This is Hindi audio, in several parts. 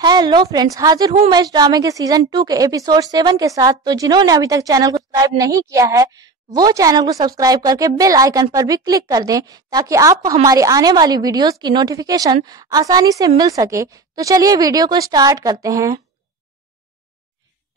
हेलो फ्रेंड्स, हाजिर हूँ मैं इस ड्रामे के सीजन 2 के एपिसोड 7 के साथ। तो जिन्होंने अभी तक चैनल को सब्सक्राइब नहीं किया है वो चैनल को सब्सक्राइब करके बेल आइकन पर भी क्लिक कर दें ताकि आपको हमारी आने वाली वीडियोस की नोटिफिकेशन आसानी से मिल सके। तो चलिए वीडियो को स्टार्ट करते हैं।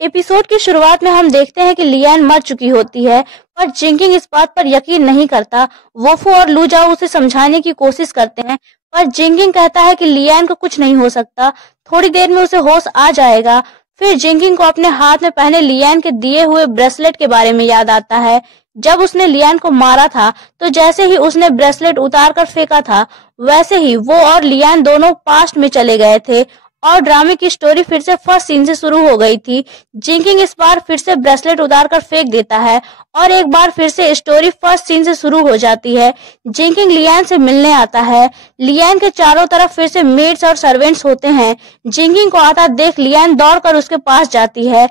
एपिसोड की शुरुआत में हम देखते हैं कि लियान मर चुकी होती है, पर जिंकिंग इस बात पर यकीन नहीं करता। वोफू और लू जाओ उसे समझाने की कोशिश करते हैं, पर जिंकिंग कहता है कि लियान को कुछ नहीं हो सकता, थोड़ी देर में उसे होश आ जाएगा। फिर जिंकिंग को अपने हाथ में पहने लियान के दिए हुए ब्रेसलेट के बारे में याद आता है। जब उसने लियान को मारा था तो जैसे ही उसने ब्रेसलेट उतार कर फेंका था वैसे ही वो और लियान दोनों पास्ट में चले गए थे और ड्रामे की स्टोरी फिर से फर्स्ट सीन से शुरू हो गई थी। जिंकिंग इस बार फिर से ब्रेसलेट उतार कर फेंक देता है और एक बार फिर से स्टोरी फर्स्ट सीन से शुरू हो जाती है। जिंकिंग लियान से मिलने आता है। लियान के चारों तरफ फिर से मेड्स और सर्वेंट्स होते हैं। जिंकिंग को आता देख लियान दौड़कर उसके पास जाती है।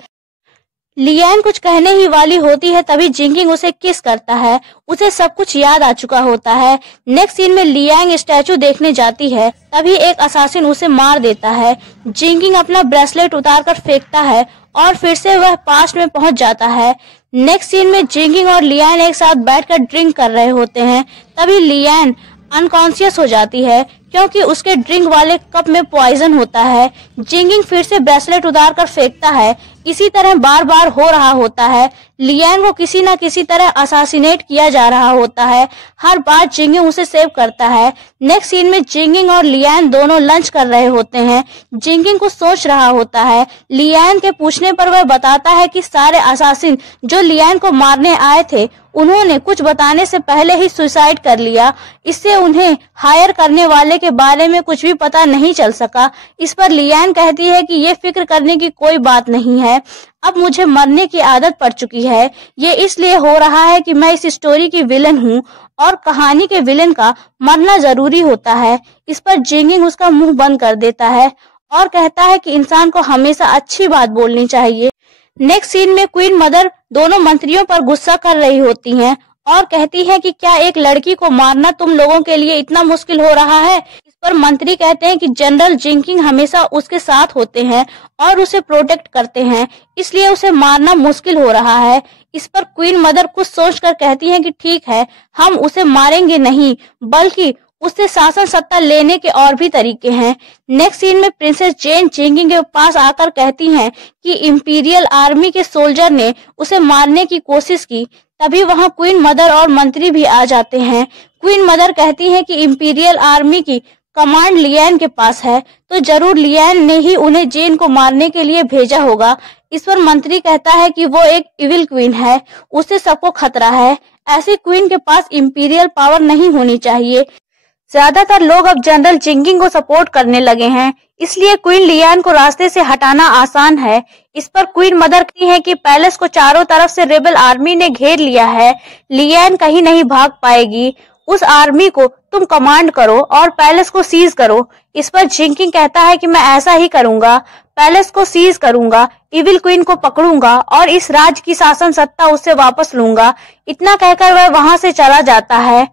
लियान कुछ कहने ही वाली होती है तभी जिंकिंग उसे किस करता है। उसे सब कुछ याद आ चुका होता है। नेक्स्ट सीन में लियांग स्टैचू देखने जाती है, तभी एक असासिन उसे मार देता है। जिंकिंग अपना ब्रेसलेट उतारकर फेंकता है और फिर से वह पास्ट में पहुंच जाता है। नेक्स्ट सीन में जिंकिंग और लियान एक साथ बैठकर ड्रिंक कर रहे होते हैं, तभी लियान अनकॉन्शियस हो जाती है क्योंकि उसके ड्रिंक वाले कप में पॉइजन होता है। जिंकिंग फिर से ब्रेसलेट उतार कर फेंकता है। इसी तरह बार बार हो रहा होता है। लियान को किसी न किसी तरह असासिनेट किया जा रहा होता है। हर बार जिंकिंग उसे सेव करता है। नेक्स्ट सीन में जिंकिंग और लियान दोनों लंच कर रहे होते हैं। जिंकिंग को सोच रहा होता है। लियान के पूछने पर वह बताता है कि सारे असासिन जो लियान को मारने आए थे उन्होंने कुछ बताने से पहले ही सुसाइड कर लिया। इससे उन्हें हायर करने वाले के बारे में कुछ भी पता नहीं चल सका। इस पर लियान कहती है कि ये फिक्र करने की कोई बात नहीं है, अब मुझे मरने की आदत पड़ चुकी है। ये इसलिए हो रहा है कि मैं इस स्टोरी की विलन हूँ और कहानी के विलन का मरना जरूरी होता है। इस पर जिंकिंग उसका मुंह बंद कर देता है और कहता है कि इंसान को हमेशा अच्छी बात बोलनी चाहिए। नेक्स्ट सीन में क्वीन मदर दोनों मंत्रियों पर गुस्सा कर रही होती हैं और कहती हैं कि क्या एक लड़की को मारना तुम लोगों के लिए इतना मुश्किल हो रहा है। इस पर मंत्री कहते हैं कि जनरल जिंकिंग हमेशा उसके साथ होते हैं और उसे प्रोटेक्ट करते हैं, इसलिए उसे मारना मुश्किल हो रहा है। इस पर क्वीन मदर कुछ सोचकर कहती हैं कि ठीक है, हम उसे मारेंगे नहीं, बल्कि उससे शासन सत्ता लेने के और भी तरीके हैं। नेक्स्ट सीन में प्रिंसेस जेन जिंकिंग के पास आकर कहती हैं कि इंपीरियल आर्मी के सोल्जर ने उसे मारने की कोशिश की। तभी वहां क्वीन मदर और मंत्री भी आ जाते हैं। क्वीन मदर कहती हैं कि इंपीरियल आर्मी की कमांड लियान के पास है, तो जरूर लियान ने ही उन्हें जेन को मारने के लिए भेजा होगा। इस पर मंत्री कहता है कि वो एक इविल क्वीन है, उससे सबको खतरा है। ऐसी क्वीन के पास इंपीरियल पावर नहीं होनी चाहिए। ज्यादातर लोग अब जनरल जिंकिंग को सपोर्ट करने लगे हैं, इसलिए क्वीन लियान को रास्ते से हटाना आसान है। इस पर क्वीन मदर कहती है कि पैलेस को चारों तरफ से रेबल आर्मी ने घेर लिया है, लियान कहीं नहीं भाग पाएगी। उस आर्मी को तुम कमांड करो और पैलेस को सीज करो। इस पर जिंकिंग कहता है कि मैं ऐसा ही करूंगा, पैलेस को सीज करूंगा, इविल क्वीन को पकड़ूंगा और इस राज्य की शासन सत्ता उससे वापस लूंगा। इतना कहकर वह वहां से चला जाता है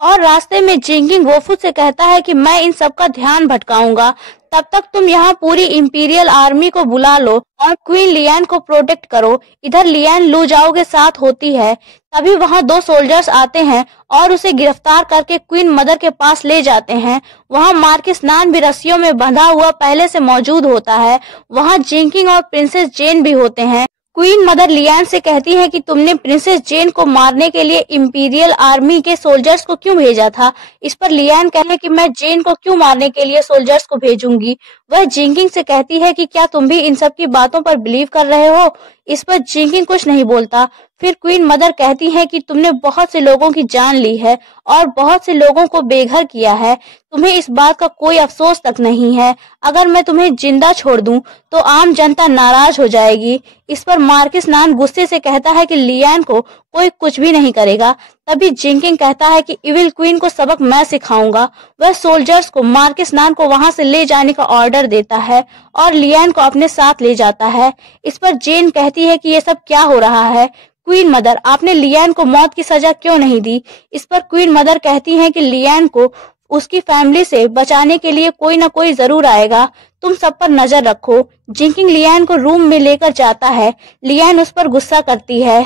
और रास्ते में जिंकिंग वोफू से कहता है कि मैं इन सब का ध्यान भटकाऊंगा, तब तक तुम यहाँ पूरी इंपीरियल आर्मी को बुला लो और क्वीन लियान को प्रोटेक्ट करो। इधर लियान लू जाओ के साथ होती है, तभी वहाँ दो सोल्जर्स आते हैं और उसे गिरफ्तार करके क्वीन मदर के पास ले जाते हैं। वहाँ मार्किस नान भी रस्सियों में बंधा हुआ पहले से मौजूद होता है। वहाँ जिंकिंग और प्रिंसेस जेन भी होते हैं। क्वीन मदर लियान से कहती है कि तुमने प्रिंसेस जेन को मारने के लिए इंपीरियल आर्मी के सोल्जर्स को क्यों भेजा था। इस पर लियान कहते कि मैं जेन को क्यों मारने के लिए सोल्जर्स को भेजूंगी। वह जिंकिंग से कहती है कि क्या तुम भी इन सब की बातों पर बिलीव कर रहे हो। इस पर जिंकिंग कुछ नहीं बोलता। फिर क्वीन मदर कहती है कि तुमने बहुत से लोगों की जान ली है और बहुत से लोगों को बेघर किया है, तुम्हें इस बात का कोई अफसोस तक नहीं है। अगर मैं तुम्हें जिंदा छोड़ दूं तो आम जनता नाराज हो जाएगी। इस पर मार्किस नान गुस्से से कहता है कि लियान को कोई कुछ भी नहीं करेगा। तभी जिंकिंग कहता है कि इविल क्वीन को सबक मैं सिखाऊंगा। वह सोल्जर्स को मार्किस नान को वहां से ले जाने का ऑर्डर देता है और लियान को अपने साथ ले जाता है। इस पर जेन कहती है कि ये सब क्या हो रहा है। क्वीन मदर, आपने लियान को मौत की सजा क्यों नहीं दी। इस पर क्वीन मदर कहती हैं कि लियान को उसकी फैमिली से बचाने के लिए कोई ना कोई जरूर आएगा। तुम सब पर नजर रखो। जिंकिंग लियान को रूम में लेकर जाता है। लियान उस पर गुस्सा करती है।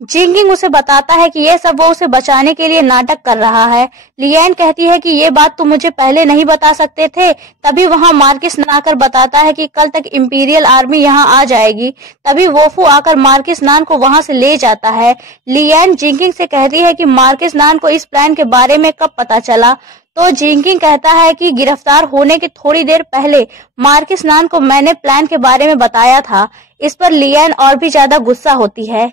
जिंकिंग उसे बताता है कि यह सब वो उसे बचाने के लिए नाटक कर रहा है। लियान कहती है कि ये बात तुम मुझे पहले नहीं बता सकते थे। तभी वहां मार्किस आकर बताता है कि कल तक इंपीरियल आर्मी यहां आ जाएगी। तभी वोफू आकर मार्किस नान को वहां से ले जाता है। लियान जिंकिंग से कहती है कि मार्किस नान को इस प्लान के बारे में कब पता चला। तो जिंकिंग कहता है कि गिरफ्तार होने के थोड़ी देर पहले मार्किस नान को मैंने प्लान के बारे में बताया था। इस पर लियान और भी ज्यादा गुस्सा होती है।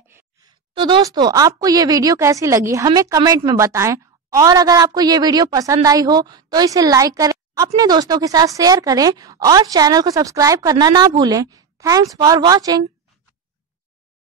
तो दोस्तों, आपको ये वीडियो कैसी लगी हमें कमेंट में बताएं। और अगर आपको ये वीडियो पसंद आई हो तो इसे लाइक करें, अपने दोस्तों के साथ शेयर करें और चैनल को सब्सक्राइब करना ना भूलें। Thanks for watching.